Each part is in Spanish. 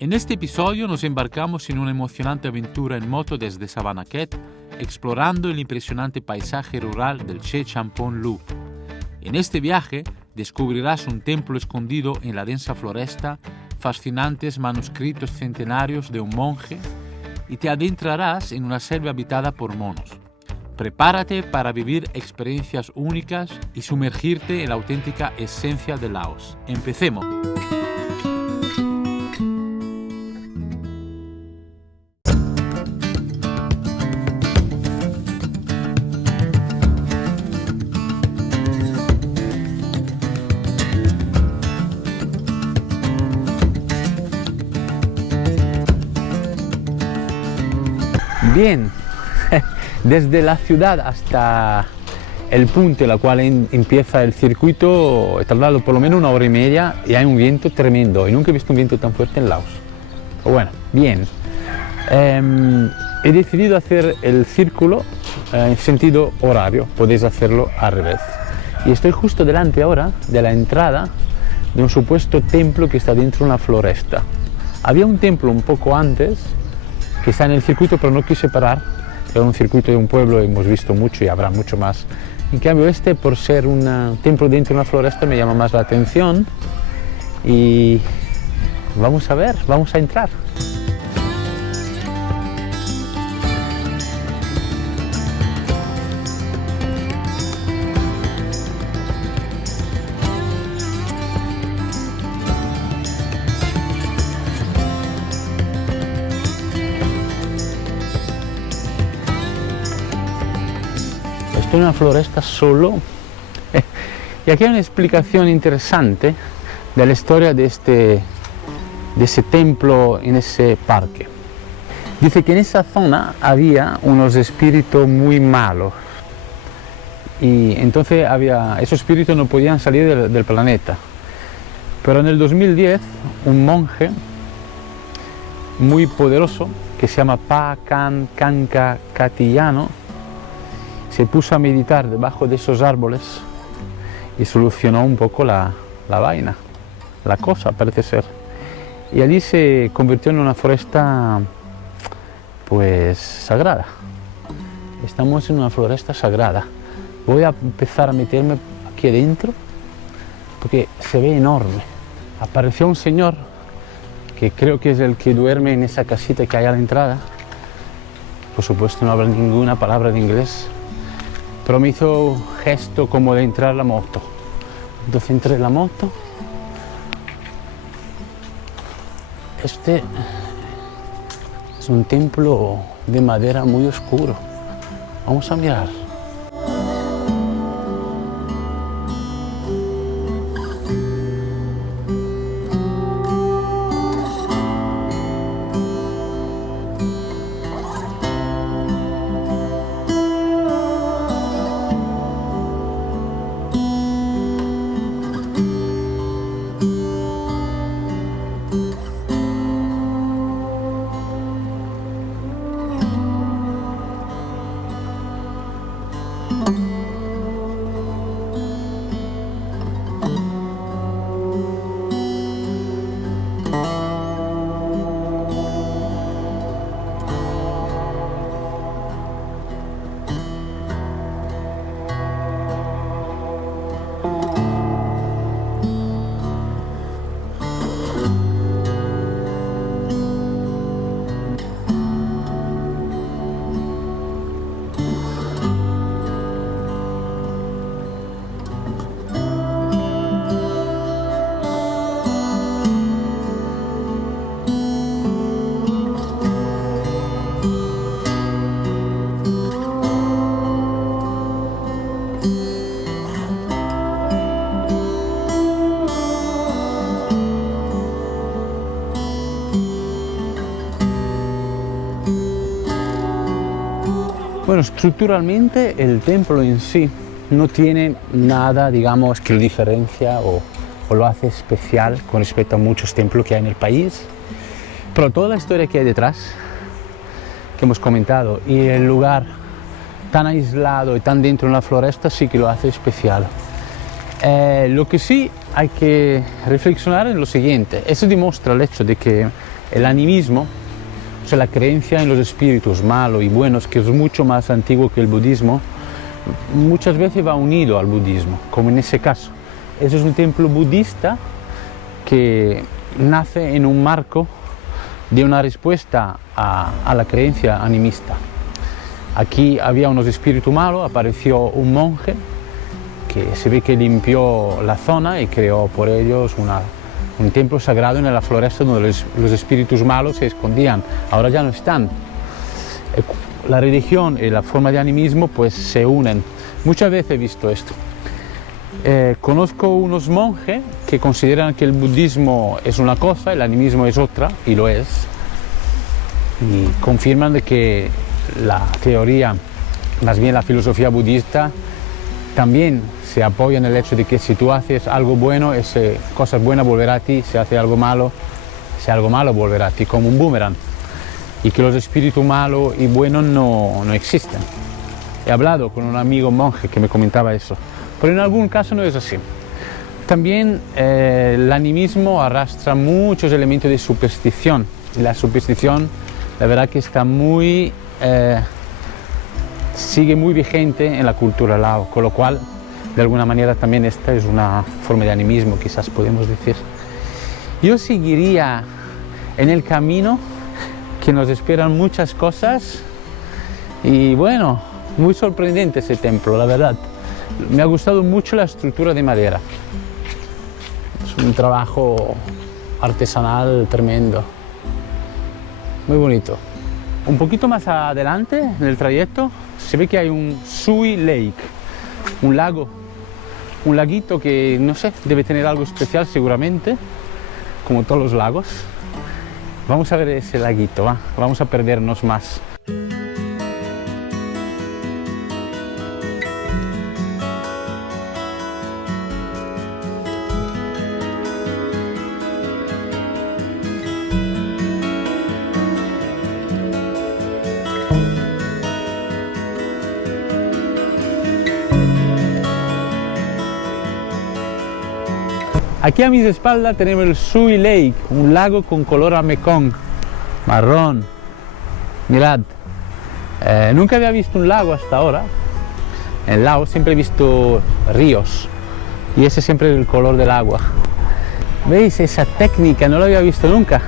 En este episodio nos embarcamos en una emocionante aventura en moto desde Savannakhet, explorando el impresionante paisaje rural del Che Champon Loop. En este viaje descubrirás un templo escondido en la densa floresta, fascinantes manuscritos centenarios de un monje y te adentrarás en una selva habitada por monos. Prepárate para vivir experiencias únicas y sumergirte en la auténtica esencia de Laos. ¡Empecemos! Bien, desde la ciudad hasta el punto en el cual empieza el circuito he tardado por lo menos 1 hora y media y hay un viento tremendo y nunca he visto un viento tan fuerte en Laos. Bueno, bien, he decidido hacer el círculo en sentido horario, podéis hacerlo al revés. Y estoy justo delante ahora de la entrada de un supuesto templo que está dentro de una floresta. Había un templo un poco antes que está en el circuito, pero no quise parar. Era un circuito de un pueblo, hemos visto mucho y habrá mucho más. En cambio este, por ser un templo dentro de una floresta, me llama más la atención y vamos a ver, vamos a entrar. Estoy en una floresta solo y aquí hay una explicación interesante de la historia de ese templo en ese parque. Dice que en esa zona había unos espíritus muy malos y entonces esos espíritus no podían salir del planeta. Pero en el 2010 un monje muy poderoso que se llama Pakan Kanka Katiyano se puso a meditar debajo de esos árboles y solucionó un poco la vaina, la cosa parece ser. Y allí se convirtió en una floresta pues sagrada. Estamos en una floresta sagrada. Voy a empezar a meterme aquí adentro porque se ve enorme. Apareció un señor que creo que es el que duerme en esa casita que hay a la entrada. Por supuesto no habla ninguna palabra de inglés, pero me hizo gesto como de entrar la moto. Entonces entré en la moto. Este es un templo de madera muy oscuro. Vamos a mirar. Bueno, estructuralmente el templo en sí no tiene nada, digamos, que lo diferencia o lo hace especial con respecto a muchos templos que hay en el país, pero toda la historia que hay detrás, que hemos comentado, y el lugar tan aislado y tan dentro de una floresta sí que lo hace especial. Lo que sí hay que reflexionar es lo siguiente: eso demuestra el hecho de que El animismo, o sea, la creencia en los espíritus malos y buenos, que es mucho más antiguo que el budismo, muchas veces va unido al budismo, como en ese caso. Eso es un templo budista que nace en un marco de una respuesta a la creencia animista. Aquí había unos espíritus malos, apareció un monje que se ve que limpió la zona y creó por ellos un templo sagrado en la floresta donde los espíritus malos se escondían. Ahora ya no están. La religión y la forma de animismo pues se unen. Muchas veces he visto esto. Conozco unos monjes que consideran que el budismo es una cosa, el animismo es otra, y lo es. Y confirman de que la teoría, más bien la filosofía budista, también se apoya en el hecho de que si tú haces algo bueno, cosas buenas volverá a ti, si haces algo malo volverá a ti, como un boomerang. Y que los espíritus malos y buenos no existen. He hablado con un amigo monje que me comentaba eso, pero en algún caso no es así. También el animismo arrastra muchos elementos de superstición, y la superstición, la verdad que está sigue muy vigente en la cultura lao, con lo cual, de alguna manera también esta es una forma de animismo, quizás podemos decir. Yo seguiría en el camino, que nos esperan muchas cosas, y bueno, muy sorprendente ese templo, la verdad. Me ha gustado mucho la estructura de madera. Es un trabajo artesanal tremendo, muy bonito. Un poquito más adelante en el trayecto se ve que hay un Sui Lake, un lago, un laguito que no sé, debe tener algo especial seguramente, como todos los lagos. Vamos a ver ese laguito, vamos a perdernos más. Aquí a mis espaldas tenemos el Sui Lake, un lago con color a Mekong, marrón. Mirad, nunca había visto un lago hasta ahora. En Laos siempre he visto ríos y ese siempre es el color del agua. ¿Veis esa técnica? No lo había visto nunca.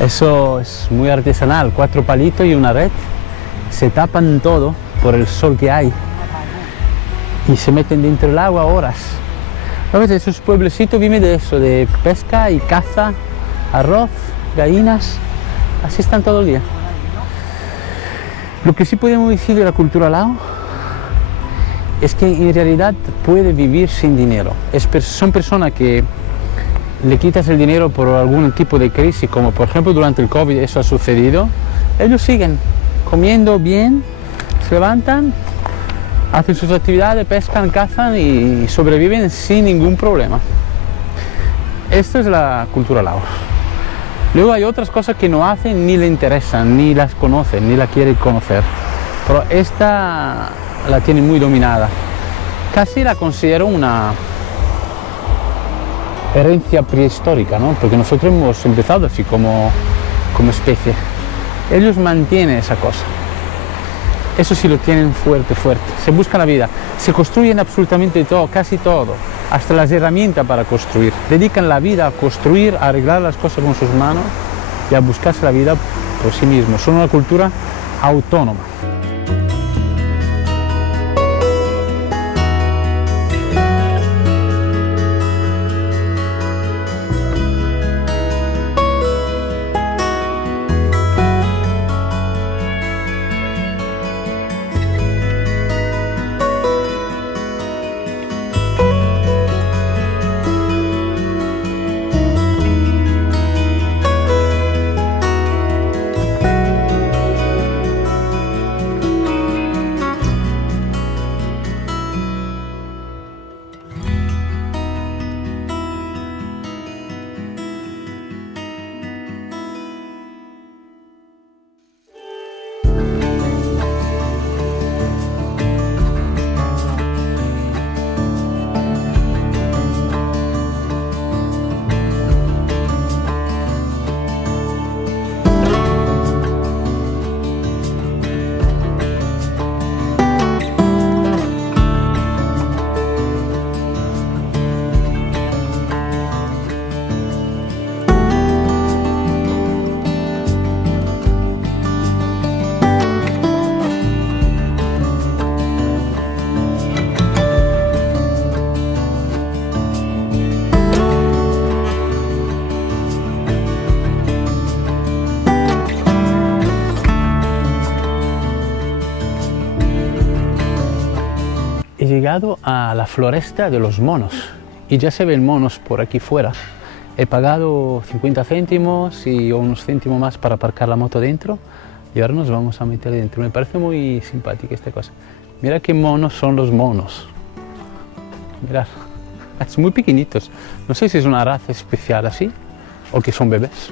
Eso es muy artesanal, 4 palitos y una red. Se tapan todo por el sol que hay y se meten dentro del agua horas. ¿Sabes? Esos pueblecitos viven de eso, de pesca y caza, arroz, gallinas, así están todo el día. Lo que sí podemos decir de la cultura lao es que en realidad puede vivir sin dinero. Son personas que le quitas el dinero por algún tipo de crisis, como por ejemplo durante el COVID eso ha sucedido. Ellos siguen comiendo bien, se levantan, hacen sus actividades, pescan, cazan y sobreviven sin ningún problema. Esta es la cultura lao. Luego hay otras cosas que no hacen ni le interesan, ni las conocen, ni la quieren conocer. Pero esta la tienen muy dominada. Casi la considero una herencia prehistórica, ¿no? Porque nosotros hemos empezado así como especie. Ellos mantienen esa cosa. Eso sí lo tienen fuerte, fuerte. Se buscan la vida, se construyen absolutamente todo, casi todo, hasta las herramientas para construir. Dedican la vida a construir, a arreglar las cosas con sus manos y a buscarse la vida por sí mismos. Son una cultura autónoma. llegado a la floresta de los monos y ya se ven monos por aquí fuera. He pagado 50 céntimos y unos céntimos más para aparcar la moto dentro y ahora nos vamos a meter dentro. Me parece muy simpática esta cosa. Mira qué monos son los monos. Mirad, son muy pequeñitos. No sé si es una raza especial así o que son bebés.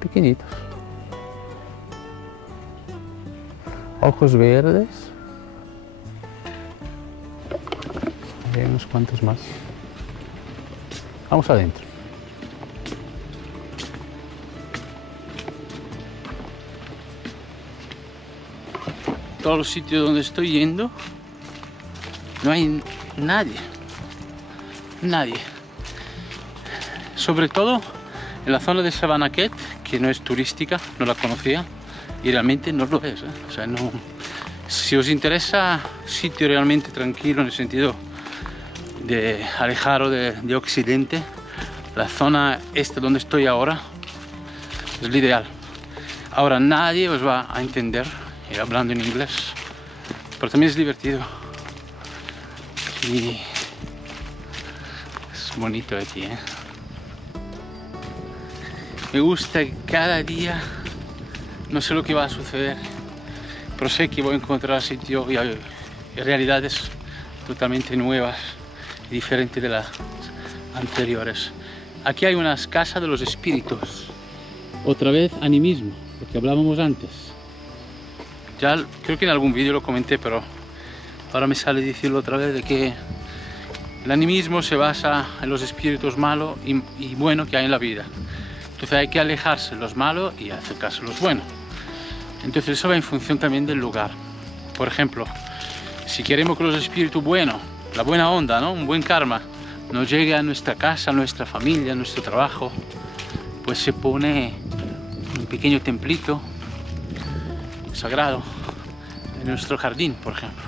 Pequeñitos. Ojos verdes. Hay unos cuantos más. Vamos adentro. Todos los sitios donde estoy yendo no hay nadie. Nadie. Sobre todo en la zona de Savannakhet, que no es turística, no la conocía y realmente no lo es, ¿eh? O sea, no. Si os interesa sitio realmente tranquilo en el sentido de alejaros de Occidente, la zona esta donde estoy ahora es lo ideal. Ahora nadie os va a entender ir hablando en inglés, pero también es divertido y es bonito aquí, ¿eh? Me gusta cada día, no sé lo que va a suceder, pero sé que voy a encontrar sitios y realidades totalmente nuevas y diferentes de las anteriores. Aquí hay unas casas de los espíritus, otra vez animismo, lo que hablábamos antes. Ya creo que en algún vídeo lo comenté, pero ahora me sale decirlo otra vez, de que el animismo se basa en los espíritus malos y buenos que hay en la vida. Entonces hay que alejarse de los malos y acercarse a los buenos. Entonces eso va en función también del lugar. Por ejemplo, si queremos que los espíritus buenos, la buena onda, ¿no? Un buen karma, nos llegue a nuestra casa, a nuestra familia, a nuestro trabajo, pues se pone un pequeño templito sagrado en nuestro jardín, por ejemplo.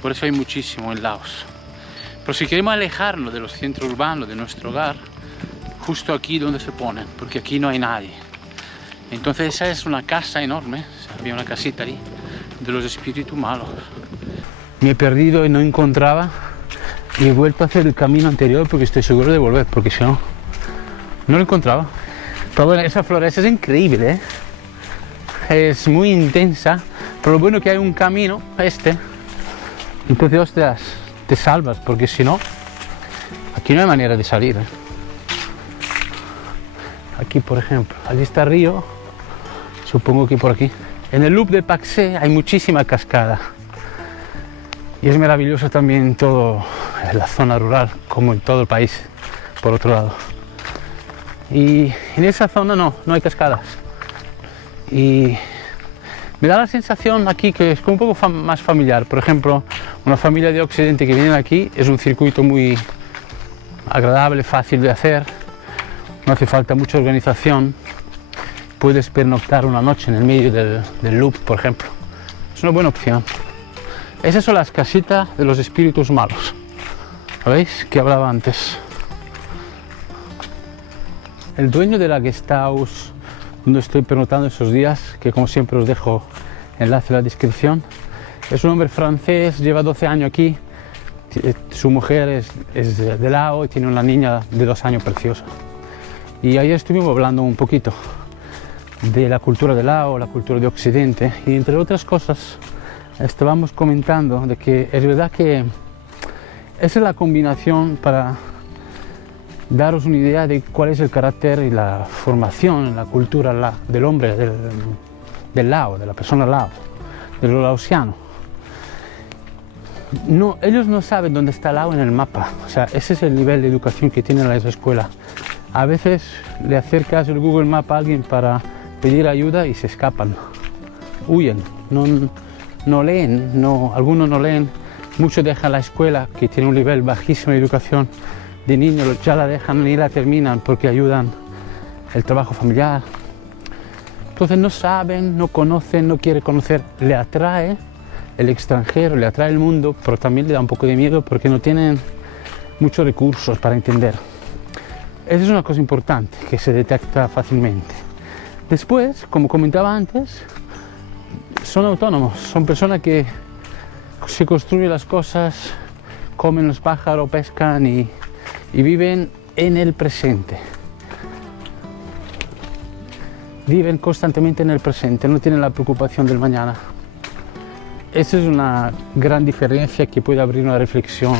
Por eso hay muchísimo en Laos. Pero si queremos alejarnos de los centros urbanos, de nuestro hogar, justo aquí donde se ponen, porque aquí no hay nadie. Entonces esa es una casa enorme, había una casita ahí de los espíritus malos. Me he perdido y no encontraba y he vuelto a hacer el camino anterior porque estoy seguro de volver, porque si no, no lo encontraba. Pero bueno, esa floresta es increíble, ¿eh? Es muy intensa, pero lo bueno es que hay un camino, entonces ostras, te salvas, porque si no, aquí no hay manera de salir, ¿eh? Aquí, por ejemplo, allí está el río, supongo que por aquí. En el loop de Pak Se hay muchísima cascada y es maravilloso también todo en la zona rural, como en todo el país, por otro lado. Y en esa zona no hay cascadas. Y me da la sensación aquí que es como un poco más familiar. Por ejemplo, una familia de Occidente que viene aquí es un circuito muy agradable, fácil de hacer. No hace falta mucha organización, puedes pernoctar una noche en el medio del loop, por ejemplo. Es una buena opción. Esas son las casitas de los espíritus malos, ¿veis? Que hablaba antes. El dueño de la guest house donde estoy pernoctando esos días, que como siempre os dejo enlace en la descripción, es un hombre francés, lleva 12 años aquí, su mujer es de Laos y tiene una niña de 2 años preciosa. Y ayer estuvimos hablando un poquito de la cultura de Laos, la cultura de Occidente, y entre otras cosas estábamos comentando de que es verdad que esa es la combinación para daros una idea de cuál es el carácter y la formación, la cultura del hombre, del Laos, de la persona Lao, de lo laosiano. No, ellos no saben dónde está Laos en el mapa, o sea, ese es el nivel de educación que tienen las escuelas. A veces le acercas el Google Maps a alguien para pedir ayuda y se escapan, huyen, no leen, algunos no leen, muchos dejan la escuela, que tiene un nivel bajísimo de educación de niños, ya la dejan y la terminan porque ayudan el trabajo familiar. Entonces no saben, no conocen, no quieren conocer, le atrae el extranjero, le atrae el mundo, pero también le da un poco de miedo porque no tienen muchos recursos para entender. Esa es una cosa importante que se detecta fácilmente. Después, como comentaba antes, son autónomos, son personas que se construyen las cosas, comen los pájaros, pescan y viven en el presente. Viven constantemente en el presente, no tienen la preocupación del mañana. Esa es una gran diferencia que puede abrir una reflexión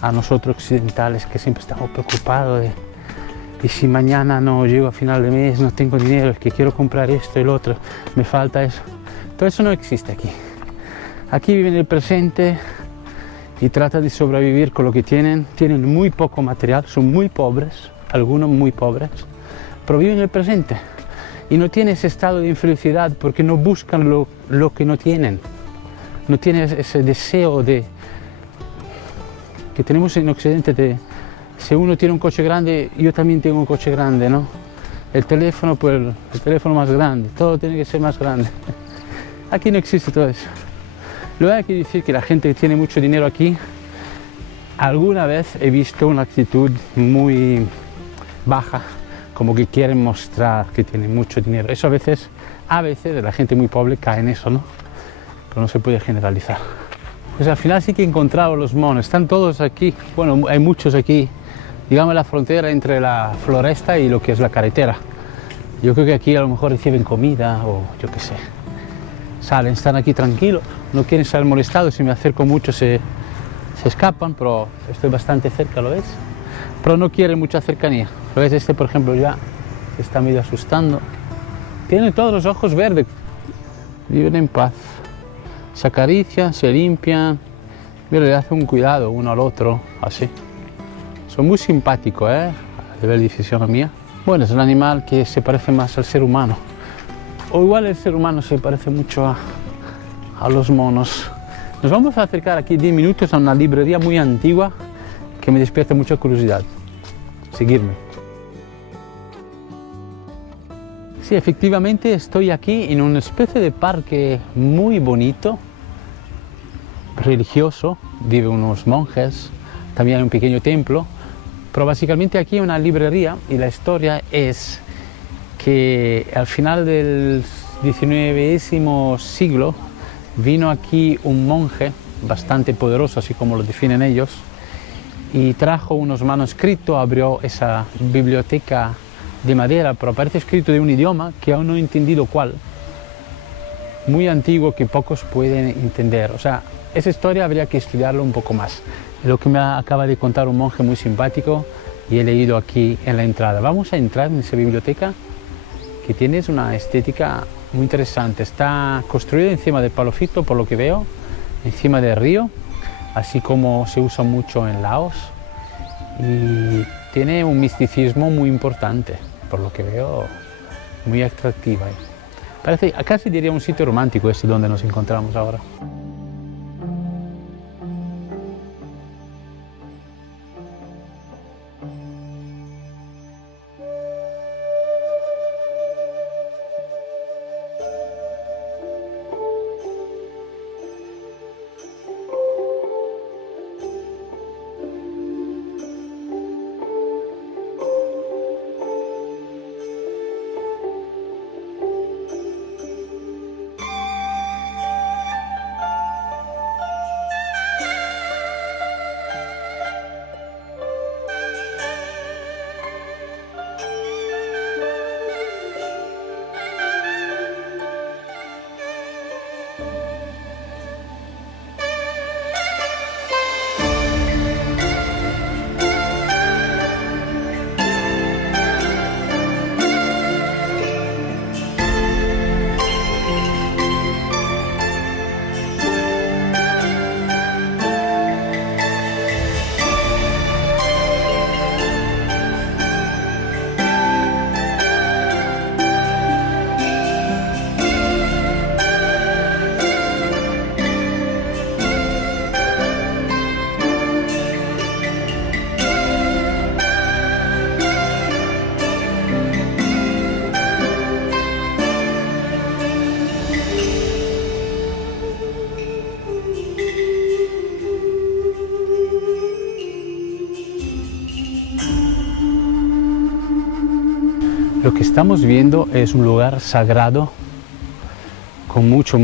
a nosotros occidentales, que siempre estamos preocupados de y si mañana no llego a final de mes, no tengo dinero, es que quiero comprar esto y lo otro, me falta eso. Todo eso no existe aquí. Aquí viven el presente y tratan de sobrevivir con lo que tienen. Tienen muy poco material, son muy pobres, algunos muy pobres, pero viven el presente. Y no tienen ese estado de infelicidad porque no buscan lo que no tienen. No tienen ese deseo de que tenemos en Occidente de si uno tiene un coche grande, yo también tengo un coche grande, ¿no? El teléfono, pues el teléfono más grande, todo tiene que ser más grande. Aquí no existe todo eso. Luego hay que decir que la gente que tiene mucho dinero aquí, alguna vez he visto una actitud muy baja, como que quieren mostrar que tienen mucho dinero. Eso a veces la gente muy pobre cae en eso, ¿no? Pero no se puede generalizar. Pues al final sí que he encontrado los monos, están todos aquí, bueno, hay muchos aquí, digamos la frontera entre la floresta y lo que es la carretera. Yo creo que aquí a lo mejor reciben comida o yo qué sé. Salen, están aquí tranquilos, no quieren ser molestados, si me acerco mucho se escapan, pero estoy bastante cerca, ¿lo ves? Pero no quieren mucha cercanía. ¿Lo ves? Este, por ejemplo, ya se está medio asustando. Tiene todos los ojos verdes, viven en paz. Se acarician, se limpian, mira, le hacen un cuidado uno al otro, así. Son muy simpáticos, a nivel de fisionomía. Bueno, es un animal que se parece más al ser humano. O igual el ser humano se parece mucho a los monos. Nos vamos a acercar aquí 10 minutos a una librería muy antigua que me despierta mucha curiosidad. Seguirme. Sí, efectivamente estoy aquí en una especie de parque muy bonito, religioso, viven unos monjes, también hay un pequeño templo, pero básicamente aquí hay una librería y la historia es que al final del XIX siglo vino aquí un monje bastante poderoso, así como lo definen ellos, y trajo unos manuscritos, abrió esa biblioteca de madera, pero aparece escrito de un idioma que aún no he entendido cuál, muy antiguo que pocos pueden entender. O sea, esa historia habría que estudiarlo un poco más. Lo que me acaba de contar un monje muy simpático y he leído aquí en la entrada. Vamos a entrar en esa biblioteca que tiene una estética muy interesante. Está construida encima del palofito, por lo que veo, encima del río, así como se usa mucho en Laos, y tiene un misticismo muy importante, por lo que veo, muy atractiva. Parece, casi diría un sitio romántico este donde nos encontramos ahora. Lo que estamos viendo es un lugar sagrado con mucho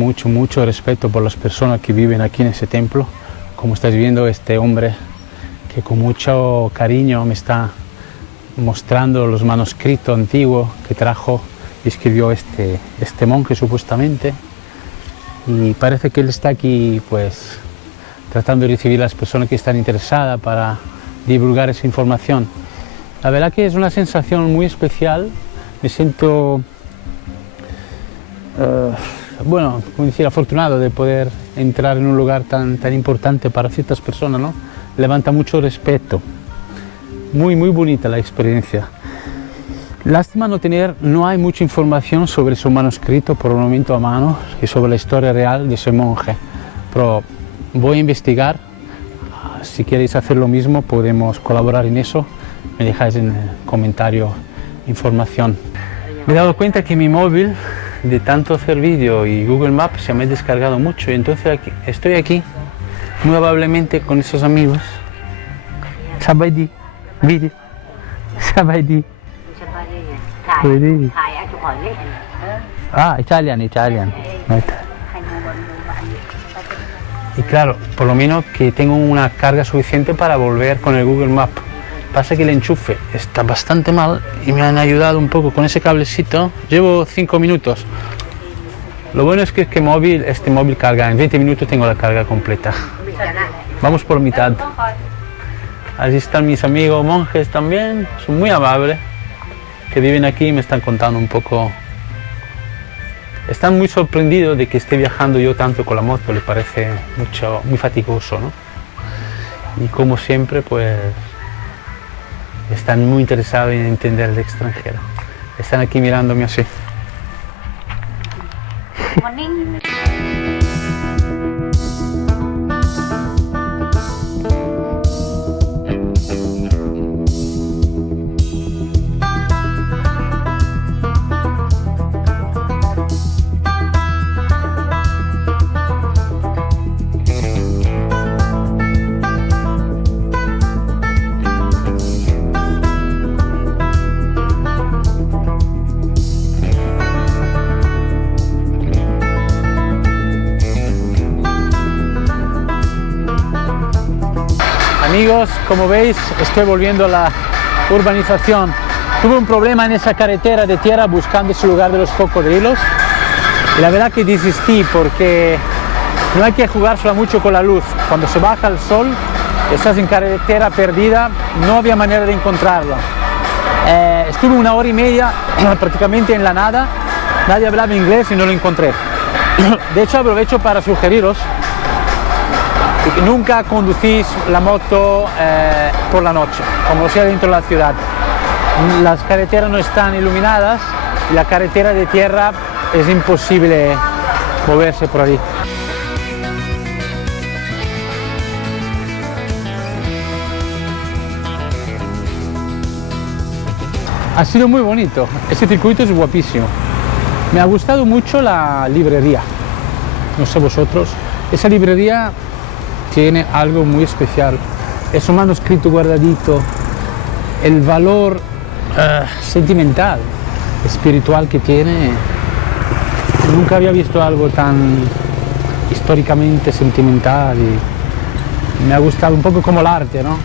respeto por las personas que viven aquí en ese templo. Como estáis viendo, este hombre que con mucho cariño me está mostrando los manuscritos antiguos que trajo y escribió este monje supuestamente, y parece que él está aquí pues tratando de recibir a las personas que están interesadas para divulgar esa información. La verdad que es una sensación muy especial, me siento bueno, como decir, afortunado de poder entrar en un lugar tan importante para ciertas personas, ¿no? Levanta mucho respeto, muy bonita la experiencia. Lástima no hay mucha información sobre su manuscrito por el momento a mano y sobre la historia real de ese monje, pero voy a investigar. Si queréis hacer lo mismo podemos colaborar en eso, me dejáis en el comentario información. Me he dado cuenta que mi móvil, de tanto hacer vídeo y Google Maps, se me ha descargado mucho, y entonces estoy aquí muy amablemente con esos amigos. Sabaidi, Vidi, Sabaidi. Ah, Italian. Y claro, por lo menos que tengo una carga suficiente para volver con el Google Maps. Pasa que el enchufe está bastante mal y me han ayudado un poco con ese cablecito. Llevo 5 minutos. Lo bueno es que este móvil carga, en 20 minutos tengo la carga completa. Vamos por mitad. Allí están mis amigos monjes también, son muy amables, que viven aquí y me están contando un poco. Están muy sorprendidos de que esté viajando yo tanto con la moto, les parece muy fatigoso, ¿no? Y como siempre, pues están muy interesados en entender el extranjero. Están aquí mirándome así. Amigos, como veis, estoy volviendo a la urbanización. Tuve un problema en esa carretera de tierra buscando ese lugar de los cocodrilos y la verdad que desistí porque no hay que jugársela mucho con la luz. Cuando se baja el sol, estás en carretera perdida, no había manera de encontrarla. Estuve 1 hora y media prácticamente en la nada, nadie hablaba inglés y no lo encontré. De hecho, aprovecho para sugeriros que nunca conducís la moto por la noche, como sea dentro de la ciudad. Las carreteras no están iluminadas y la carretera de tierra es imposible moverse por ahí. Ha sido muy bonito, este circuito es guapísimo. Me ha gustado mucho la librería, no sé vosotros, esa librería tiene algo muy especial, es un manuscrito guardadito, el valor sentimental, espiritual que tiene, nunca había visto algo tan históricamente sentimental y me ha gustado un poco como el arte, ¿no?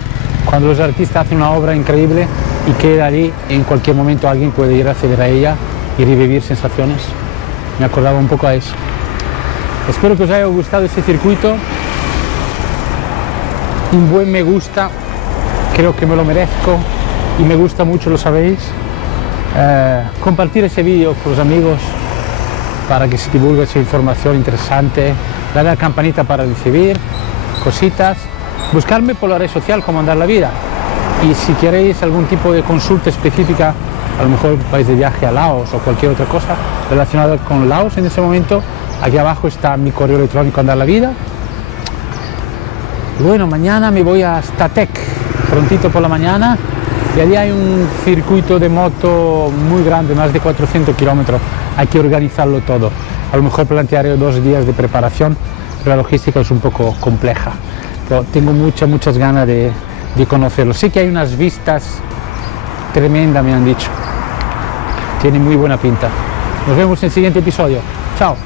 Cuando los artistas hacen una obra increíble y queda allí, en cualquier momento alguien puede ir a acceder a ella y revivir sensaciones, me acordaba un poco a eso. Espero que os haya gustado este circuito. Un buen me gusta, creo que me lo merezco y me gusta mucho, lo sabéis. Compartir ese vídeo con los amigos para que se divulgue esa información interesante, darle a la campanita para recibir cositas, buscarme por la red social Cómo Andar la Vida, y si queréis algún tipo de consulta específica, a lo mejor vais de viaje a Laos o cualquier otra cosa relacionada con Laos en ese momento, aquí abajo está mi correo electrónico Andar la Vida. Y bueno, mañana me voy a Statec, prontito por la mañana, y allí hay un circuito de moto muy grande, más de 400 kilómetros, hay que organizarlo todo. A lo mejor plantearé 2 días de preparación, pero la logística es un poco compleja, pero tengo muchas ganas de conocerlo. Sé que hay unas vistas tremendas, me han dicho. tiene muy buena pinta. Nos vemos en el siguiente episodio. Chao.